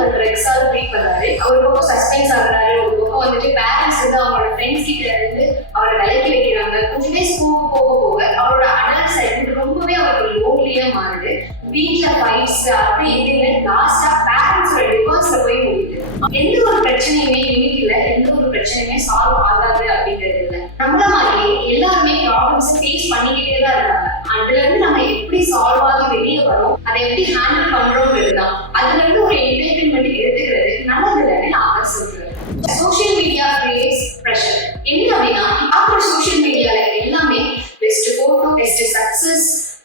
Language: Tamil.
ஒரு ட்ரக்ஸால ட்ரீட் பண்றாரு. ஒரு பக்கம் சஸ்பென்ஸ் ஆகுறாரு, ஒரு பக்கம் வந்துட்டு பேரண்ட்ஸ் வந்து அவங்களோட ஃப்ரெண்ட்ஸ் கிட்ட இருந்து அவரை விலக்கி வைக்கிறாங்க. கொஞ்சம் டேஸ் போக போக அவரோட அடல்ட் சைடு ரொம்பவே அவருக்கு லோன்லியா மாறுது. வீட்ல ஃபைட்ஸ் அப்படி இதுன்னு லாஸ்டா பேரண்ட்ஸோட டிவோர்ஸ்ல போய் முடியுது. எந்த ஒரு பிரச்சனையுமே லிமிட்ல, எந்த ஒரு பிரச்சனையுமே சால்வ் ஆகாது அப்படிங்கிறது இல்லை. நம்மள மாதிரி எல்லாருமே ப்ராப்ளம்ஸ் ஃபேஸ் பண்ணிக்கிட்டே தான் இருக்காங்க. அதுல இருந்து நம்ம எப்படி சால்வ் ஆகி வெளியே வரோம், அதை எப்படி ஹேண்டில் பண்றோம்ன்றது தான். அதுல இருந்து